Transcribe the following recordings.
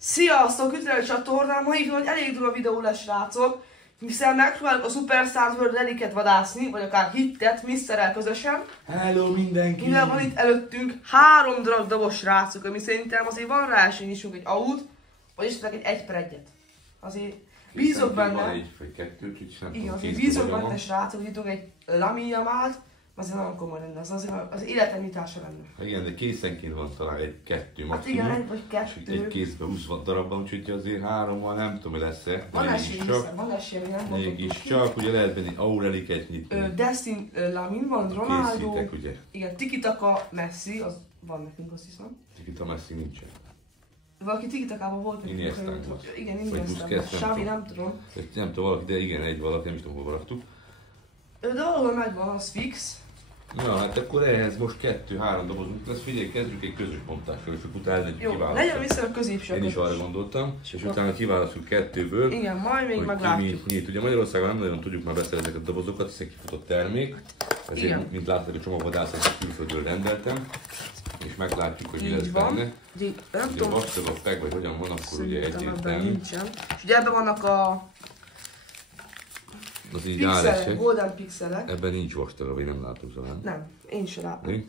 Sziasztok, üdvözlök a csatornán! Mai hogy elég durva videó lesz, srácok, hiszen megpróbáljuk a Superstars World Reliket vadászni, vagy akár hittet Mr-rel közösen. Hello mindenki! Mivel van itt előttünk 3 darab dobos, srácok, ami szerintem azért van rá esély, nyissunk egy aut, vagy esetleg egy 1/1-et. Azért bízok benne. Van egy vagy kettőt, úgyis nem igen, tudom, azért bízok benne, srácok, hogy jutunk egy Lamine Yamalt, azért nagyon komoly lenne, az életem nyitása lenne. Igen, de készenként van talán egy-kettő maximum. Hát igen, egy vagy kettő. Egy kézben 20 darabban, úgyhogy azért 3-mal nem tudom, hogy lesz-e. Van esély, van esély, nem mondom. Mégiscsak, ugye lehet benne egy Aureliket nyitni. Destin Lamine van, Ronaldo. Készítek, ugye? Igen, Tiki-Taka Messi, az van nekünk, azt hiszem. Tiki-Taka Messi nincsen. Valaki Tiki-Takában volt nekünk. Iniestánk volt. Igen, Iniestánk. Xavi, nem tudom. Nem tudom, valaki, de igen, egy valaki, nem is tudom, hol raktuk. De valahol megvan, az fix. Na, hát akkor ehhez most 2-3 dobozunk lesz. Figyelj, kezdjük egy közös bontással, és utána egy jó, kiválasztjuk. legyen vissza a középső. Én is arra gondoltam, és utána kiválasztjuk 2-ből. Igen, majd még hogy meglátjuk. ki nyit. Ugye Magyarországon nem nagyon tudjuk már beszélni ezeket a dobozokat, hiszen kifutott termék. Ezért, igen, mint látható, a csomagvadászat külföldről rendeltem. És meglátjuk, hogy mi lesz benne. Nem Ugye a vastag a peg, vagy hogyan van, akkor ugye egyértelmű. És ugye ebben vannak a az így pixelek, golden pixelek. Ebben nincs vastag, vagy nem látom talán. Nem, én sem látom.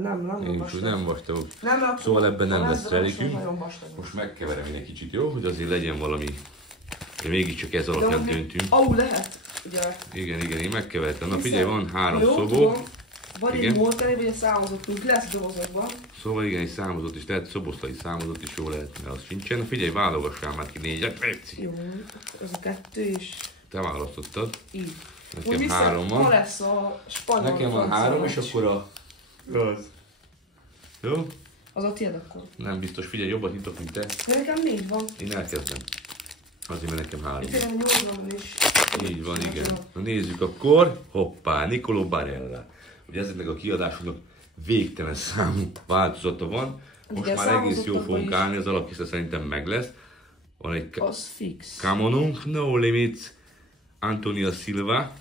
Nem vastag. Nem vastag. Nem, szóval ebben nem lesz relikünk. Most megkeverem én egy kicsit, jó? Hogy azért legyen valami. De mégiscsak ez alapján döntünk. Lehet. Ugye. Igen, én megkevertem. Na figyelj, van 3 jó, szobó. Van egy módtere, vagy egy számozottunk, lesz dobozokban. Szóval igen, egy számozott is, lehet szoboszlai számozott is jó lehet, mert az sincsen. Figyelj, válogassál már ki 4-et. Jó, ez a 2 is. Te választottad. Így. Nekem 3 van. Ma lesz a spanyol. Nekem van 3, és akkor az. Jó? Az a tiéd akkor. Nem biztos, figyelj, jobban nyitok, mint te. Nekem 4 van. Én elkezdem. Azért, mert nekem 3. Nekem 8 van is. Így van, igen. Na nézzük akkor. Hoppá, Niccolò Barella. Ugye ezeknek a kiadásoknak végtelen számú változata van. Most igen, már egész jó fogunk állni, az alapkészlet szerintem meg lesz. Van egy az fix. Camonunk, No Limits, Antonio Silva.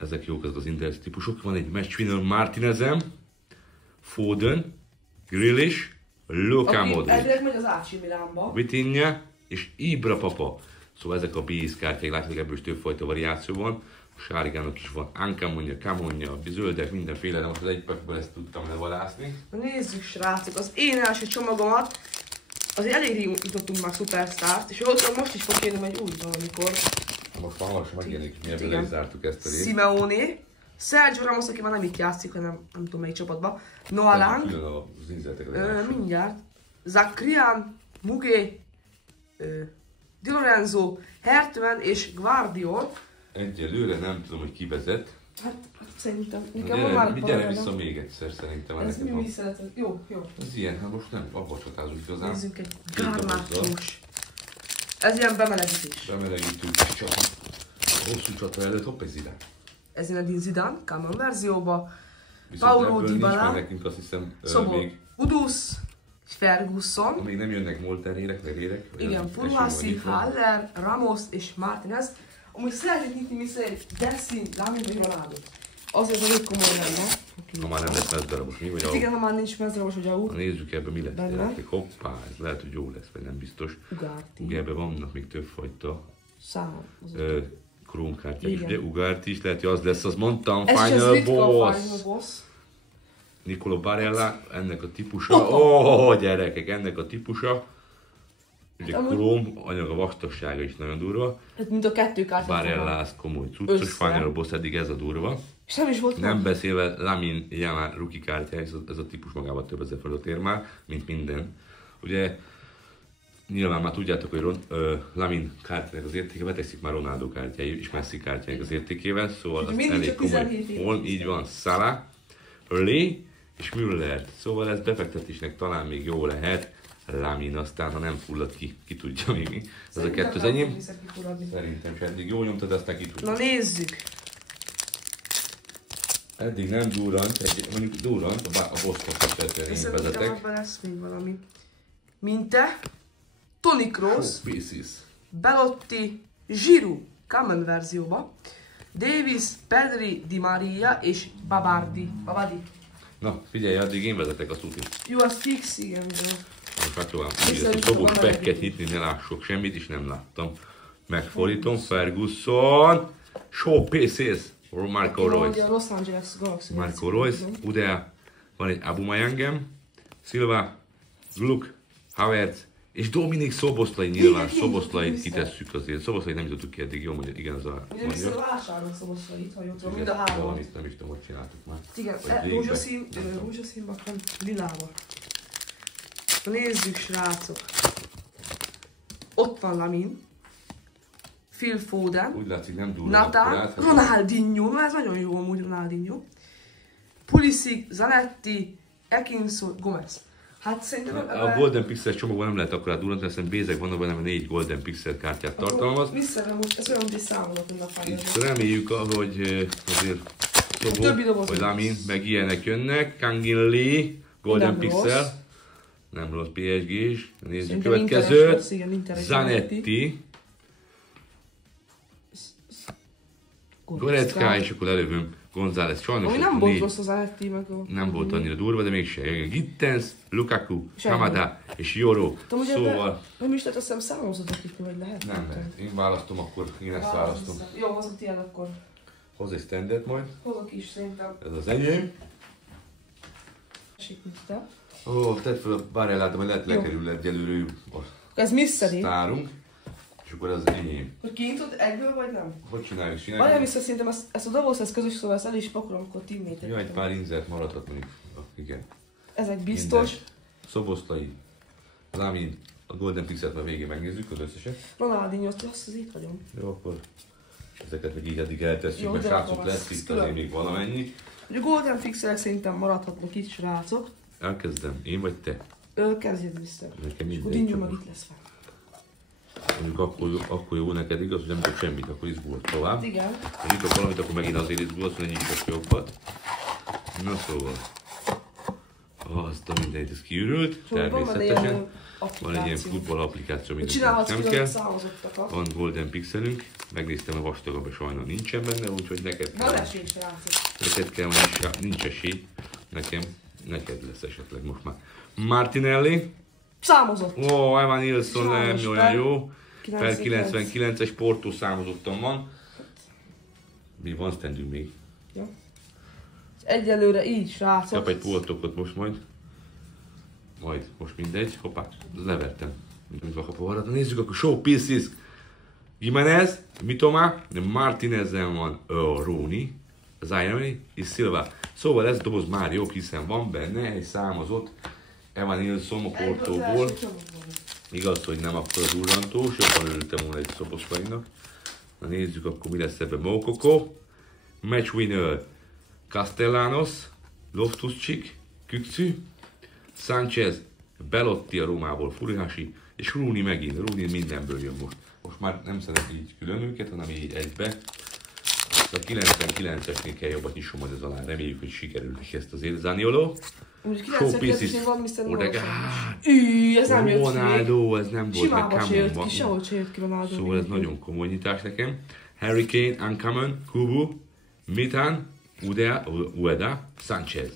Ezek jók, ezek az Inter típusok. Van egy Match Winner Martinezem, Foden, Grealish, Luka Modric. Elvileg megy az AC Milánba. Vitinha és Ibra Papa. Szóval ezek a BS kártyák, látják, ebből is többfajta variáció van. A sárgának is van Ancamonja, Camonja, zöldek, mindenféle, de most az egy packből ezt tudtam levalászni. Nézzük, srácok, az én első csomagomat. Azért elég rég jutottunk már Superstart, és ott most is fog jönni egy új valamikor. Most már hamarosan megjelenik, mi ebből lezártuk ezt a részt. Simeone, Sergio Ramos, aki már nem itt játszik, hanem nem tudom melyik csapatban. Noah Lang, mindjárt. Zakrian, Mugé, Di Lorenzo, Hertman és Guardiol. Egyelőre nem tudom, hogy ki vezet. Hát szerintem nekem van már gyere vissza még egyszer szerintem. Ez mi szeretett? Jó. Ez ilyen, hát most nem, abba csatázunk igazán. Nézzünk egy Garnátus. Ez ilyen bemelegítés. Bemelegítő kis csata. A hosszú csata előtt, hopp, ez Zidane. Ez Zinedine Zidane, Common verzióba. Paulo Dybala, nekünk azt hiszem Szobor, Udus, Ferguson. Még nem jönnek Molterérek, legérek. Igen, Pulhasi, Haller, Ramos és Martinez. Amúgy szeretnék nyitni vissza egy Destin, Lamine vagy Ronaldo. Azért az egy komoly lenne. Ha már nem lesz mezdarabos, mi? Vagy igen, ha már nincs mezdarabos, vagy aut. Nézzük ebbe, mi lesz. Hoppá, ez lehet, hogy jó lesz, vagy nem biztos. Ugárti. Ugye ebben vannak még többfajta krónkártyák. Ugye Ugárti is lehet, hogy az lesz, azt mondtam. Final Boss. Niccolò Barella, ennek a típusa. Gyerekek, ennek a típusa. Ugye króm, anyag a vastagsága is nagyon durva. Hát mint a 2 kártya. Barella az komoly cuccos, Final Boss eddig ez a durva. És nem is volt nem beszélve Lamine Yamal rookie kártyája, ez a típus magában több ezer fölött ér már, mint minden. Ugye nyilván már tudjátok, hogy Lamine kártyának az értéke beteszik már Ronaldo kártyái és Messi kártyának az értékével, szóval az elég komoly. Így van, Salah, Lee és Müller. Szóval ez befektetésnek talán még jó lehet. Lamine aztán, ha nem fullad ki tudja még mi. Ez a 2 az enyém. Szerintem se eddig jól nyomtad, aztán ki tudja. Na nézzük! Eddig nem durrant, mondjuk durrant, a Boszkot is én vezetek. Ebben lesz még valami. Minte, Toni Kroos, Belotti, Giroud, Common verzióba, Davis, Pedri, Di Maria és Babadi. Na, figyelj, addig én vezetek a tutit. Jó, az fix, igen. Most megpróbálom ezt a szobos pekket nyitni, ne lássuk semmit, és nem láttam. Megfordítom, Ferguson, Shaw Pieces, Marco Reus. Marco Reus, Udel, van egy Aubameyangem, Silva, Gluk, Havertz, és Dominik Szoboszlai nyilván, Szoboszlait kitesszük azért. Szoboszlait nem jutottuk ki eddig, jó, mondja, igen, az a... Ugye visszavásárolom Szoboszlait, ha jött van, mind a három. Valamit nem is tudom, hogy csináltuk már. Igen, rózsaszínban, lilába. Nézzük, srácok. Ott van Lamin. Phil Foden. Úgy látszik, nem durva. Nathan, Ronaldinho, ez nagyon jó amúgy Ronaldinho. Pulisic, Zanetti, Ekinson, Gomez. Hát szerintem... A Golden Pixel csomagban nem lehet akkorát durrantani, hiszen bézek vannak benne, mert 4 Golden Pixel kártyát tartalmaz. Visszanem most, ez olyan, mint egy számolok, mint a Final. Reméljük, hogy azért Szobó, vagy Lamin, meg ilyenek jönnek. Kangin Lee, Golden Pixel. Nem rossz, PSG is. Nézzük a következőt. Zanetti. Goretzka, és akkor előbb González. Sajnos nem volt rossz az Zanetti, meg a... Nem volt annyira durva, de mégse. Gittens, Lukaku, Kamada és Joro. Szóval... Nem is lehet, azt hiszem számozatot itt, vagy lehet? Nem lehet. Én választom, akkor én ezt választom. Jó, hozok ilyen akkor. Hoz egy standet majd. Hozok is szerintem. Ez az enyém. Ó, tedd fel a Barellát, majd lehet lekerül egyelőre a sztárunk. És akkor az enyém. Hogy kinyitod egyből, vagy nem? Hogy csináljuk? Várjál vissza, szerintem ezt a doboz, ez közös, szóval ezt el is pakolom, akkor timmétek. Ja, egy pár inzert maradhat mondjuk. Igen. Ezek biztos. Minden. Szoboszlai, Lamin, a Golden Pixelt már végén megnézzük az összeset. Ronaldinho, azt az itt vagyom. Jó, akkor ezeket meg így addig eltesszük, mert srácok lesz itt azért még valamennyi. A Golden Pixelek szerintem maradhatnak itt, srácok. Elkezdem, én vagy te? Kezdjed vissza. Nekem és Dinho meg itt lesz fel. Mondjuk akkor jó neked igaz, hogy nem tudok semmit, akkor izgulok tovább. Igen. Ha nyitok valamit, akkor megint azért izgulsz, hogy nyissok jobbat. Na szóval. Azt a mindent, ez kiürült, természetesen. Van egy ilyen futball applikáció, amit nem kell. Van Golden Pixelünk, megnéztem a vastagabb, és sajnos nincsen benne, úgyhogy neked kell. Neked kell, nincs esély. Neked lesz esetleg most már. Martinelli. Számozott. Ó, Evan Nilsson nem olyan jó. Per 99-es Porto számozottan van. Mi van standünk még? Ja. Egyelőre így, srácok. Kap egy poltokot most majd. Most mindegy. Hoppá, levertem. Mint a kapavarrat. Nézzük akkor Shaw Pieces. Gimenez, Mitoma, Martinezzen van Rooney, Zaire és Silva. Szóval ez a doboz már jobb, hiszen van benne egy számozott Evan Nilsson a Portóból. Igaz, hogy nem akkor a durrantós, jobban örültem volna egy Szoboszlainak. Na nézzük akkor mi lesz ebben. Moukoko, Match Winner, Castellanos, Loftus-Cheek, Kükszű, Sánchez, Belotti a Rómából, Furuhashi, és Rooney megint. Rooney mindenből jön most. Most már nem szeretem így külön őket, hanem így egybe. A 99-esnél kell jobbat nyissom majd ez alá. Reméljük, hogy sikerül neki ezt azért. Zaniolo, Shaw Pieces, Odegaard, ez nem jött ki. Ronaldo, ez nem volt, meg Simába se jött ki, sehogy se jött ki Ronaldo. Szóval ez nagyon komoly nyitás nekem. Harry Kane, Uncommon, Kubu, Mitan, Ueda, Sánchez.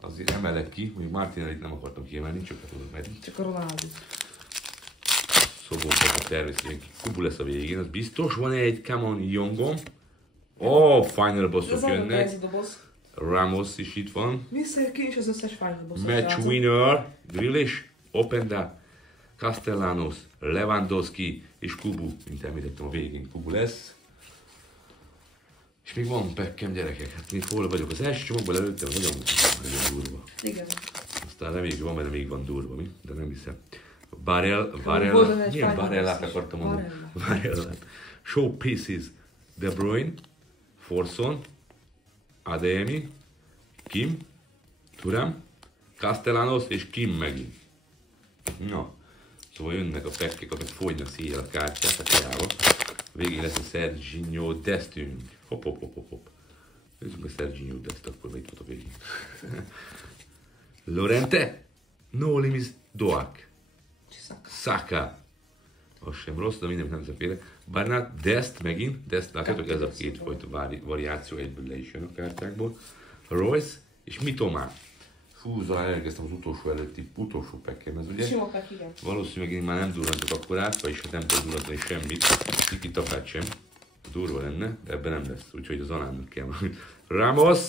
Azért emelek ki, mondjuk Martinellit nem akartam kiemelni, csak a tudod menni. Csak a Ronaldo. Szóval természetesen Kubu lesz a végén, az biztos. Van egy Camon Jongom. Final bossok jönnek. Ramos is itt van. Visszajön ki is az összes final bossok. Match Winner, Grealish, Openda, Castellanos, Lewandowski és Kubu. Mint említettem, a végén Kubu lesz. És még van pekkem, gyerekek. Hát még hol vagyok? Az első csomagban előttem nagyon durva. Igen. Aztán reméljük, hogy van benne még van durva, mi? De nem hiszem. Barella. Milyen Barellát akartam mondani? Barellát. Shaw Pieces, De Bruyne, Forson, Adeyemi, Kim, Thuram, Castellanos és Kim megint. Na, szóval jönnek a pekkek, amik fogynak széjjel a kártyát, a kajába. Végén lesz a Serginho Destünk. Hopp. Nézzük a Serginho Dest, akkor itt volt a végén. Lorente, No Limits Doak. Saka. Az sem rossz, de mindenki nem félre. Barnett, Dest megint. Dest, látjátok, ez a kétfajta variáció egyből le is jön a kártyákból. Royce és Mitoma. Húzza, elkezdtem az utolsó előtti, utolsó pekkem, ez ugye? Sima pek, igen. Valószínűleg én már nem durrantok akkor át, vagyis nem tudok durrantani semmit. Tiki tapát sem. Durva lenne, de ebben nem lesz, úgyhogy az alának kell valamit. Ramos,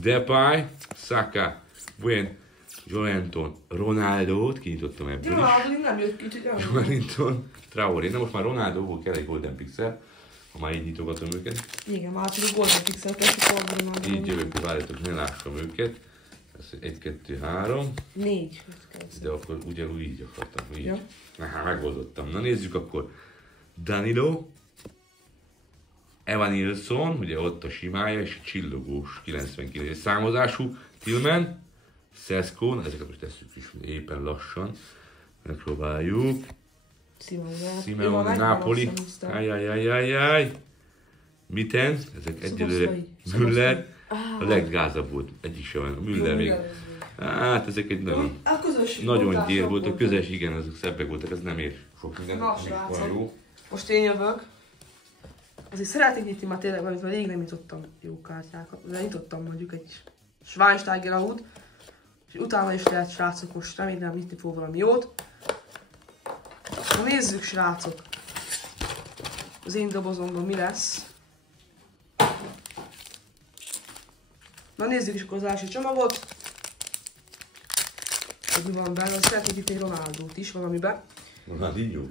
Depay, Saka, Buen, Joelinton, Ronaldót, kinyitottam ebből is. Ronaldo nem jött ki, úgyhogy Joelinton, Traoré. Na most már Ronaldóból kell egy Golden Pixel, ha már így nyitogatom őket. igen, már csak a Golden Pixel-t lesz, a Ronaldo. Így jövök, hogy várjátok, ne lássam őket. Ez 1, 2, 3. 4. De akkor ugyanúgy így akartam, így. Ja. Megoldottam. Na nézzük akkor. Danilo, Evanilson, ugye ott a simája, és a csillogós 99 számozású, Tillman, Sesko, ezeket most tesszük is éppen lassan, megpróbáljuk. Simeone, Napoli, ajajajajaj, Mitten, ezek egyelőre, Müller, a leggázabb volt, egyik sem olyan, Müller még. Hát ezek egy nagyon gyér volt, a közös, igen, azok szebbek voltak, ez nem ér sok minden, nem jó. Most én jövök. Azért szeretnék nyitni már tényleg valamit, mert rég nem nyitottam jó kártyákat, de nyitottam mondjuk egy Schweinsteiger út, és utána is lehet, srácok, most remélem nyitni fog valami jót. Na nézzük, srácok, az én dobozomban mi lesz. Na nézzük is akkor az első csomagot. Hogy mi van benne, szeretnék itt egy Ronaldót is valamiben.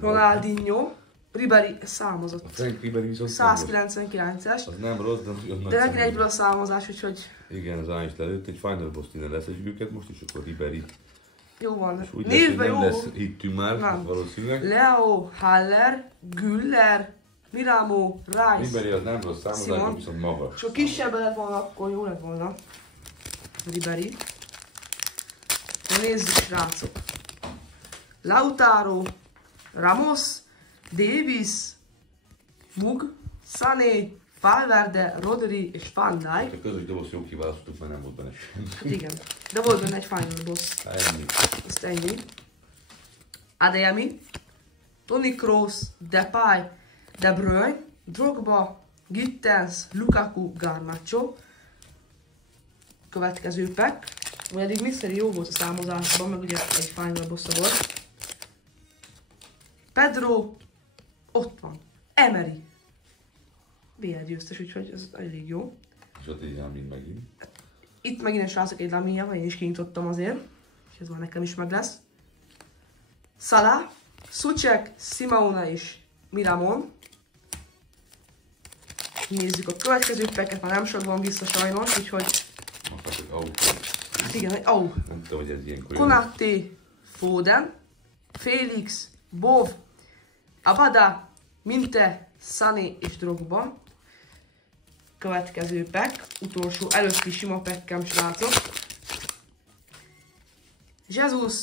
Ronaldinho. Ribéry számozott. A Frank Ribéry viszont 199-es. Az nem rossz, de nagyon nagy. De neki egyből a számozás, úgyhogy... Igen, az Einstein előtt egy Final Boss innen leszedjük őket most, és akkor Ribéry. Jó van. Névben jó. Lesz hittünk már, nem. Valószínűleg. Leo, Haller, Güller, Miramo, Rice. Ribéry az nem rossz számozás, viszont magas. Csak kisebb lett volna, akkor jó lett volna. Ribéry. Na nézzük, srácok. Lautaro, Ramos, Davis, Mug, Sané, Valverde, Rodri és Van Dijk. A közös doboz jó kiválasztottuk, mert nem volt benne semmi. Hát igen, de volt benne egy Final Boss. Ennyi. Ezt ennyi. Adeyemi, Toni Kroos, Depay, De Bruyne, Drogba, Gittens, Lukaku, Garnacho. Következő pack. Vagy eddig Mystery jó volt a számozásban, meg ugye egy Final Boss volt. Pedro, ott van. Emery. BL győztes, úgyhogy ez elég jó. És ott így Lamin megint. Itt megint egy srácok egy Lamin, én is kinyitottam azért. És ez már nekem is meg lesz. Salah, Souček, Simeone és Miramon. Nézzük a következő packet, már nem sok van vissza sajnos, úgyhogy... Most egy autó. Hát igen, egy au. Nem tudom, hogy ez ilyenkor... Konaté, Foden, Félix, Bov, Abada, Minte, Sané és Drogba. Következő pack, utolsó, előtti sima packem, srácok. Jesus,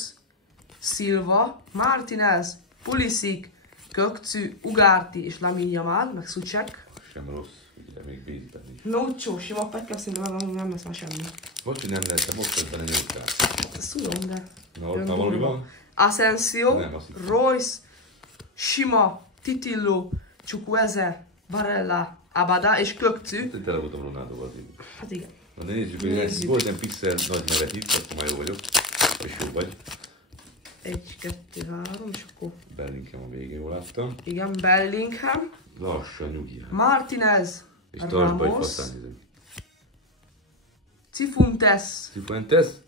Silva, Martinez, Pulisic, Kökçü, Ugárti és Lamine Yamal, meg Souček. Sem rossz, ugye még Béziben is. No, sima packem, szerintem nem lesz már semmi. Most, hogy nem lehet, de most benne 800. Ezt tudom, de... Na, valami van? Asensio, Royce, Sima, Titillo, Chukwueze, Barella, Abada és Kökçü. Tele voltam Ronaldóval. Hát igen. Na de nézzük, hogy egy Golden Pixel nagy nevet itt, akkor már jó vagyok. És jó vagy. 1, 2, 3, és akkor... Bellingham a végén, jól láttam. Igen, Bellingham. Lassan, nyugi. Martinez, és tartsba, hogy faszán nézünk. Cifuentes.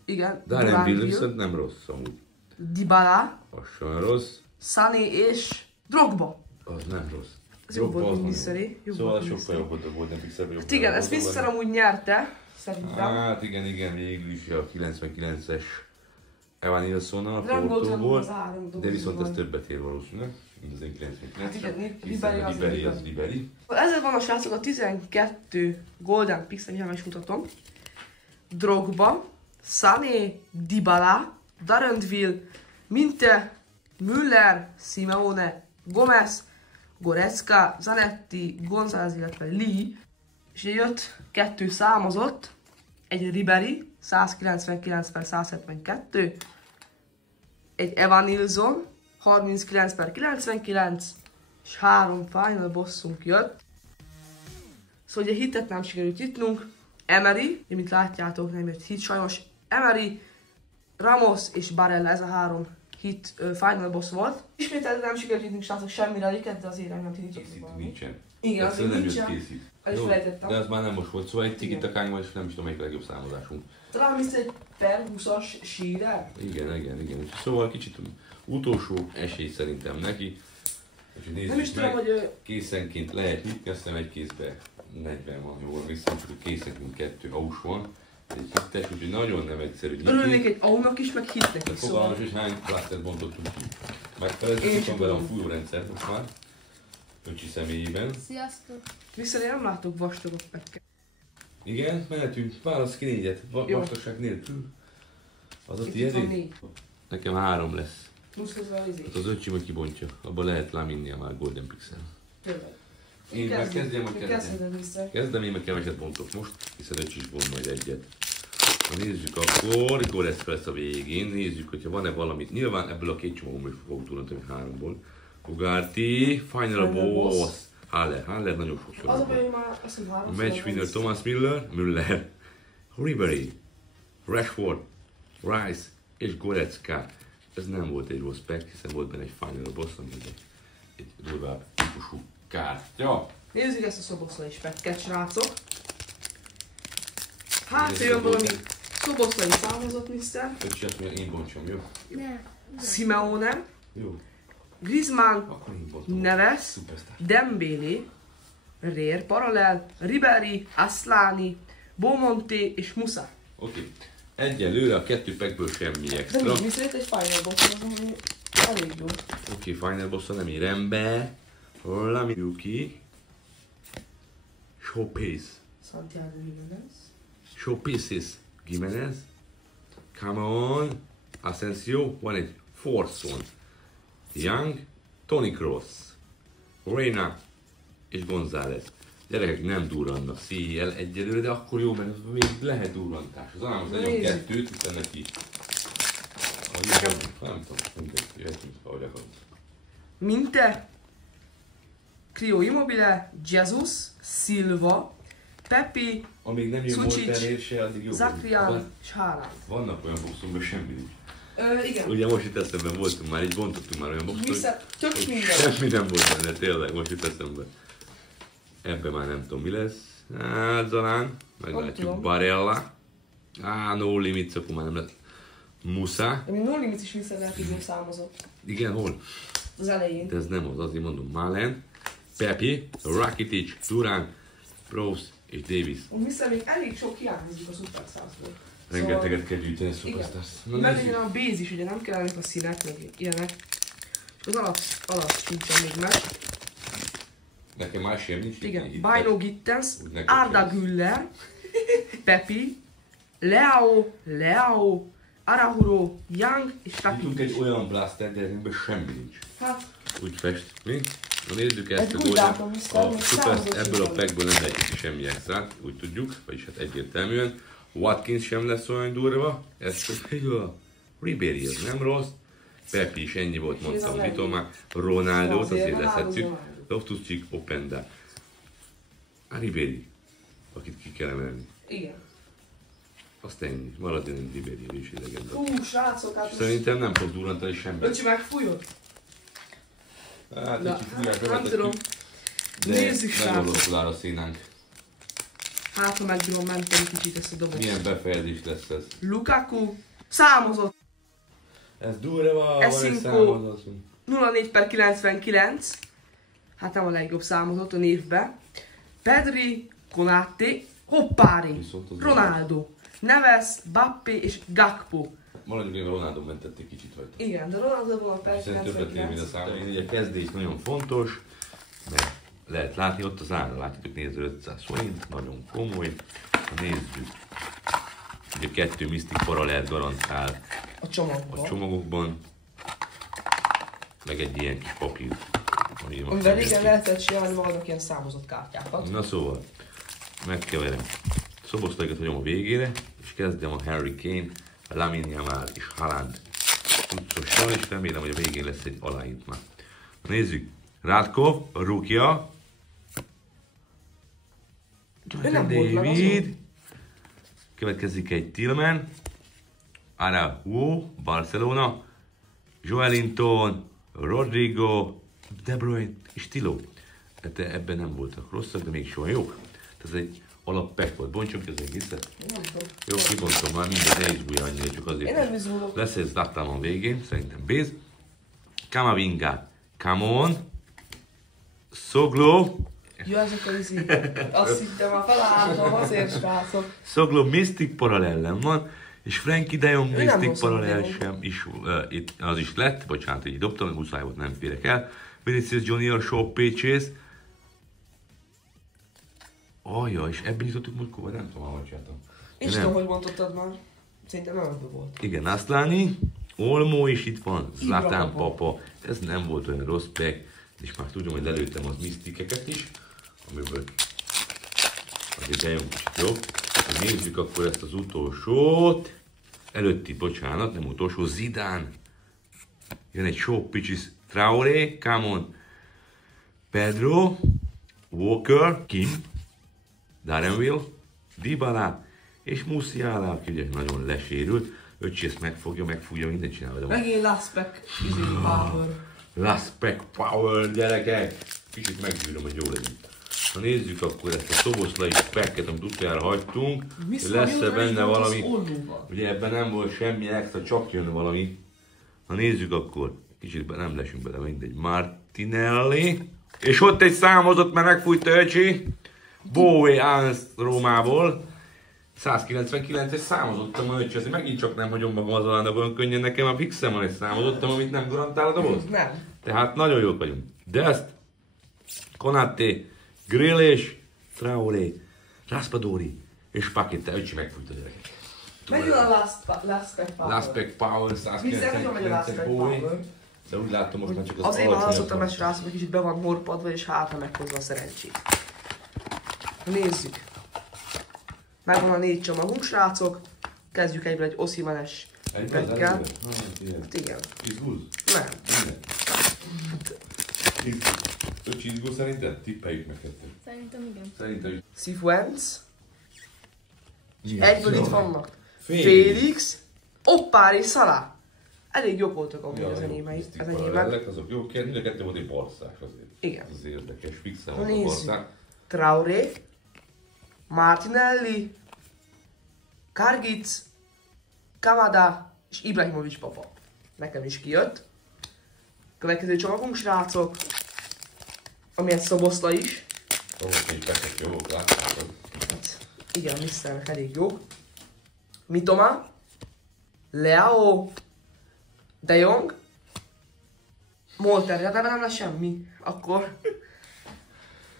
Igen. Darren Williamson nem rossz amúgy. Dybala. Az sem rossz. Sané és Drogba. Az nem rossz. Ez jobb volt, mint Mystery. Szóval sokkal jobb volt a Golden Pixel. Hát igen, ezt Mystery amúgy nyerte. Szerintem. Hát igen, végül is a 99-es Evanilsonnal a Portóból. De viszont ez többet ér valószínűleg. Mint az én 99-es. Hát igen, Ribéry az Ribéry. Ezzel van a srácok a 12 Golden Pixel, nyilván is mutatom. Drogba, Sané, Dybala, Darendville, Minte, Müller, Simeone, Gomez, Goretzka, Zanetti, González, illetve Lee. És jött 2 számozott, egy Ribéry, 199/172, egy Evanilson, 39/99, és 3 Final Bossunk jött. Szóval ugye hitet nem sikerült nyitnunk. Emery, mint látjátok, nem jött hit, sajnos Emery, Ramos és Barella, ez a 3 hit final boss volt. Ismételten nem sikerült jutni, srácok, semmi reliket, de azért nem Készít nincsen. Igen, azért nem nincsen. Készít. El is felejtettem. De ez már nem most volt, szóval egy tiki-takánk van, és nem is tudom, melyik a legjobb számozásunk. Talán visz egy per 20-as síre? Igen. Szóval kicsit utolsó esély szerintem neki. Nem is tudom, hogy... Készenként lehet nyitni, azt hiszem egy kézbe 40 van, jól viszont csak készenként 2 aus van. Egy hittes, úgyhogy nagyon nem egyszerű nyitni. Örülnék egy aunak is, meg hitnek is, szóval. Fogalmas, és hány plastert bontottunk ki. Megfelelően van vele a fújórendszer most már. Öcsi személyében. Sziasztok! Viszont én nem látok vastagabb pekket. Igen, mehetünk. Válasz ki 4-et. Vastagság nélkül. Az a tiéd? Nekem 3 lesz. Plusz hozzá az Hát az öcsi majd kibontja. Abban lehet Laminnia már Golden Pixel. Tényleg. Én már kezdjem, hogy Kezdem én meg keveset bontok most, hiszen öcsi is bont majd egyet. Ha nézzük akkor, mikor lesz a végén, nézzük, hogyha van-e valamit. Nyilván ebből a 2 csomagból is fogok tudni, 3-ból. Ugarte, Final Boss. Haller nagyon sokszor. Az a baj, hogy már azt hiszem 3 Match winner Thomas Müller, Ribery, Rashford, Rice és Goretzka. Ez nem volt egy rossz pack, hiszen volt benne egy Final Boss, ami egy durvább típusú kártya. Nézzük ezt a szoboszlai packet, srácok. Hát jön valami szoboszlai számozott, mister. Öcsi, azt mondja, én bontsam, jó? Nem. Simeone, Jó. Griezmann, Akkor én bontom. Neves, Superstar. Dembélé, Rér, Parallel, Ribery, Aslani, Beaumonté és Musa. Oké. Egyelőre a 2 packből semmi De extra. mi viszont egy Final Boss, az ami elég jó. Oké, Final Boss-a nem érem be. Lami Yuki. Showpace. Santiago Jiménez. Showpieces. Gimenez. Come on. Asensio. Van egy Forson. Young. Toni Kroos. Reina. És González. Gyerekek nem durrannak CL egyelőre, de akkor jó, mert még lehet durrantás. Az Alámos legyen 2-t, hiszen neki... Nem tudom, mindegy, jöhetünk, ahogy akarunk. Minte, Crio Immobile, Jesus, Silva, Pepi, Amíg nem jön Molterér se, addig jó. Zakrian és Haaland. Vannak olyan boxunk, hogy semmi nincs. Igen. Ugye most itt eszembe voltunk már, így bontottunk már olyan boxot, Tök minden. semmi nem volt benne, tényleg, most itt eszembe. Ebben már nem tudom mi lesz. Hát Zalán, meglátjuk Barella. No limits, akkor már nem lesz. Musa. Ami No Limits is vissza lehet írni számozott. Igen, hol? Az elején. De ez nem az, azért mondom. Malen, Pepi, Rakitic, Durán, Prowse és Davis. Vissza még elég sok hiányzik a Superstarsból. Rengeteget kell gyűjteni a Superstars. Mert a base is ugye nem kellenek a színek, meg ilyenek. És az alap sincsen még meg. Nekem más sem nincs. Igen, Bino Gittens, Arda Güler, Pepi, Leao, Araujo, Young és Tudunk Rakitic. egy olyan blaster, de ebben semmi nincs. Hát, Úgy fest. Mi? Na nézzük ezt a úgy látom, Super, ebből a packből nem lehet ki semmi extrát, úgy tudjuk, vagyis hát egyértelműen. Watkins sem lesz olyan durva, ez csak Ribery az nem rossz, Pepi is ennyi volt, mondtam, mit már, Ronaldo-t azért leszedjük, Loftus-Cheek, Openda. Ribery, akit ki kell emelni. igen. Azt ennyi, maradjon egy Ribery is idegen. Srácok, hát Szerintem nem fog durrantani semmi. Öcsi megfújod? Hát, Na, nem tudom. Nézzük, srácok. Nem srácok. oldott a színánk. Hát, ha meg tudom menteni kicsit ezt a dobozt. Milyen befejezés lesz ez? Lukaku, számozott. Ez durva, Esinko 04/99. Hát nem a legjobb számozott a névbe. Pedri, Konaté, Hoppári, Ronaldo, Neves, Bappé és Gakpo. Maradjunk, a Ronaldo mentett kicsit rajta. Igen, de Ronaldo van per Hiszen többet ér, mint a 99. számolni. Ugye a kezdés nagyon fontos, mert lehet látni ott az ára, látjátok, néző 500 forint, nagyon komoly. Ha nézzük, ugye 2 Mystic Parallel garantál A csomagban. a csomagokban, meg egy ilyen kis papír. Amivel régen lehetett csinálni magadnak ilyen számozott kártyákat. Na szóval, megkeverem. Szoboszlaikat hagyom a végére, és kezdem a Harry Kane, a Lamine Yamal és Haaland cuccossal, és remélem, hogy a végén lesz egy aláírt már. Nézzük. Radkov, Rukia, Ő nem volt meg azon. David, következik egy Tillman, Araujo, Barcelona, Joelinton, Rodrigo, De Bruyne és Tilo. Hát ebben nem voltak rosszak, de még soha jók. Ez egy alappack volt. Bontsunk az egészet? Nem tudom. Jó, kibontom már, mindegy, ne izgulj annyira, csak azért. Én nem izgulok. Lesz ez Zlatan a végén, szerintem Béz. Kamavinga, come on. Soglo. Jó, ezek a izé. Azt hittem, már felálltam, azért srácok. Soglo Mystic Parallel van, és Frankie de Jong Mystic Parallel mondom. sem is, itt az is lett, bocsánat, így dobtam, muszáj volt, nem férek el. Vinicius Junior Shaw Pages. Ajja, és ebben jutottuk múltkor, vagy nem tudom, ahogy csináltam. Én sem tudom, hogy mondtad már. Szerintem nem ebből volt. Igen, Asllani, Olmo is itt van, Zlatan Ibra papa. Ez nem volt olyan rossz pack, és már tudom, hogy lelőttem az misztikeket is, amiből azért bejönk is jó. Nézzük akkor ezt az utolsót. Előtti, bocsánat, nem utolsó, Zidane. Jön egy Shaw Pitches, Traoré, come on. Pedro, Walker, Kim, Darrenville, Dybala és Musiala, aki ugye nagyon lesérült. Öcsi ezt megfogja, megfújja, mindent csinál. De Megint last pack, izé, power. Last pack power, gyerekek! Kicsit meggyűröm, hogy jó legyen. Ha nézzük akkor ezt a szoboszlai packet, amit utoljára hagytunk, lesz-e benne valami, ugye ebben nem volt semmi extra, csak jön valami. Ha nézzük akkor, kicsit nem lesünk bele, mindegy, Martinelli. És ott egy számozott, mert megfújta Öcsi. Bowie Ans Rómából. 199-es számozottam a Öcsi, azért megint csak nem hagyom magam az alá, olyan könnyen nekem a fixem van egy számozottam, amit nem garantál a doboz. Nem. Tehát nagyon jók vagyunk. Dest, Konaté, Grealish, Traoré, Raspadori és Paqueta. Öcsi megfújta a gyerekek. Megint a last pack power. Last pack power, Biztos tudom, hogy a last 199-es pack Bowie. power. De úgy látom most már csak az Azért választottam alacsonyabb. ezt srácok, hogy kicsit be van horpadva, és hátra meghozza a szerencsét. Nézzük. Megvan a 4 csomagunk, srácok. Kezdjük egyből egy Osimhenes packkel. Hát igen. Izgulsz? Nem. Öcsi izgul szerinted? Tippeljük meg kettőt. Szerintem igen. Szerintem Cifuentes. Egyből itt vannak. Félix. Félix. Oppár és Salah. Elég jók voltak amúgy az enyémek. Azok jó, mind a kettő volt egy barszás azért. Igen. Az érdekes, fixen volt a Nézzük. barszák. Traoré. Martinelli. Kargic. Kamada és Ibrahimovic papa. Nekem is kijött. Következő csomagunk, srácok. Ami egy szoboszla is. Ahol egy pekek jók, láttátok. Hát, igen, Mr. elég jó. Mitoma. Leao. De Jong. Molter, de nem lesz semmi. Akkor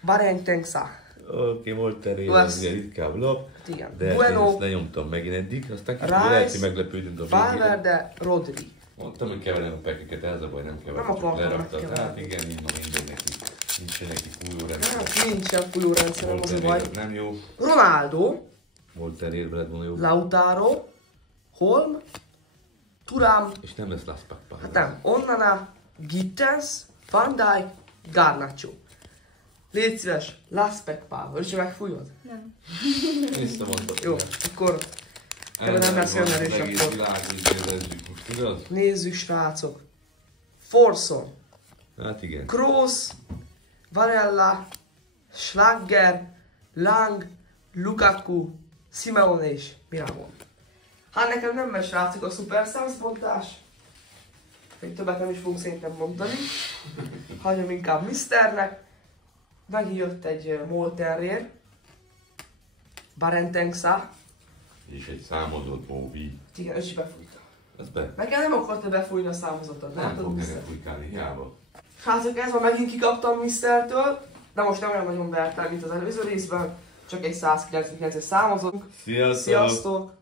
Barentengsa. Oké, volt terén, Lesz. ez ugye ritkább lap. Igen. De Bueno. én ezt lenyomtam megint eddig, aztán kicsit lehet, hogy meglepődünk a végén. Valverde, Rodri. Mondtam, hogy keverem a pekeket, ez a baj, nem keverem. Nem csak akartam leraktad. megkeverni. Hát igen, így van minden neki. Nincsen neki fújó rendszer. Hát nincsen fújórendszerem, az a baj. Nem jó. Ronaldo. Volt terér veled volna jó. Lautaro. Holm. Thuram. És nem lesz Last Pack Power. Hát nem. Onnana. Gittens. Van Dijk. Garnacho. Légy szíves. Last pack power. És megfújod? Nem. Visszamondtad. Jó, akkor ebben nem lesz olyan erős Egész akkor. világ, így kérdezzük most, igaz? Nézzük, srácok. Forson. Hát igen. Kroos. Varela. Schlager. Lang. Lukaku. Simeone és Miramon. Hát nekem nem megy, srácok, a szuper számszbontás. Még többet nem is fogunk szerintem mondani. Hagyom inkább Misternek. Megint jött egy Molterrier. Barentengsa. És egy számozott Bowie. Igen, Öcsi befújta. Ez be. Nekem nem akarta befújni a számozatot, Nem látod, fog Mister? nekem fújkálni, hiába. Srácok, ez van, megint kikaptam Mistertől. De most nem olyan nagyon vertem, mint az előző részben. Csak egy 199-es számozunk. Sziasztok! Sziasztok!